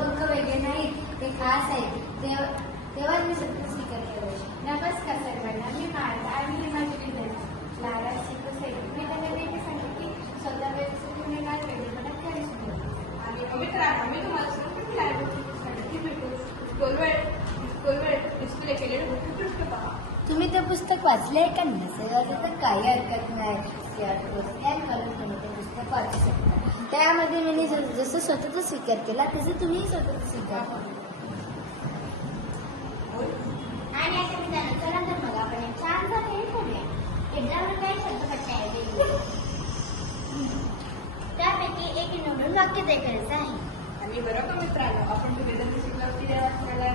पंख वेगळे नाहीत, ते खास आहेत. तेव्हा मी सत्य स्वीकार केलं. नमस्कार सर्वांना, मी मार्था आणि ही माझी विद्यार्थी लाराची कसे. मी त्यांना नेहमी सांगते की स्वतः व्यवस्थित मी काय वेगळेपणा खेळू शकतो. आणि मित्रांनो, मी तुम्हाला सांगते की लायब्ररीसाठी भेटू स्कूलवेळ डिस्प्ले केलेलं उत्कृष्ट पहा. तुम्ही ते पुस्तक वाचले का नसेल तर काही हरकत नाही. स्कॅन करून तुम्ही ते पुस्तक वाचू शकता. त्यामध्ये मी जसं स्वतःचा स्वीकार केला तसं तुम्ही स्वतःचा स्वीकार करा. आणि अशा विधान चला तर मग आपण एक छानसा खेळ खेळूया. एकदावर काही शब्दपट्ट्या आहेत, त्यापैकी एक निवडून वाक्य तयार करायचं आहे. आणि बरोबर मित्रांनो, आपण तुम्ही शिकवती वाचण्याला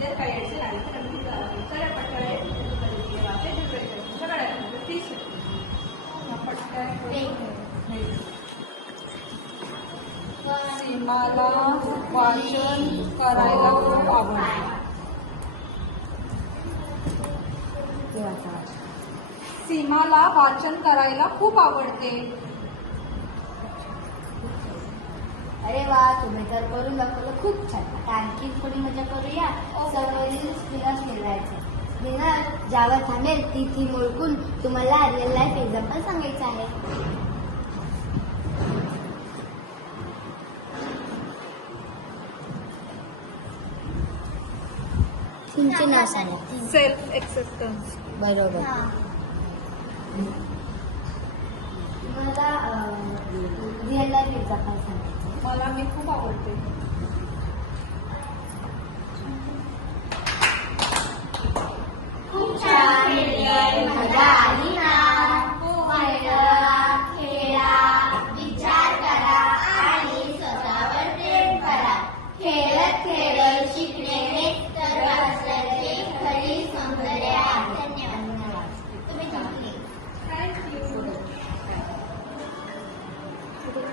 जर काही अडचण आली तर आम्ही सरळ पटकळे सगळ्या 30 सीमाला वाचन करायला खूप आवडते. सीमाला वाचन करायला खूप आवडते. अरे वा, तुम्ही तर करून दाखवलं, खूप छान. आता आणखी थोडी मजा करूया. सवयीने स्पिनर्स खेळायचे. स्पिनर ज्यावर थांबेल ती थीम ओळखून तुम्हाला रिअल लाईफ एक्झाम्पल सांगायचं आहे. तुमचे नाव सांगा. Self acceptance. बरोबर. हां. तुम्हाला रिअल लाईफ एक्झाम्पल सांगायचं. मला मी खूप आवडते. खूप छान, मजा आली.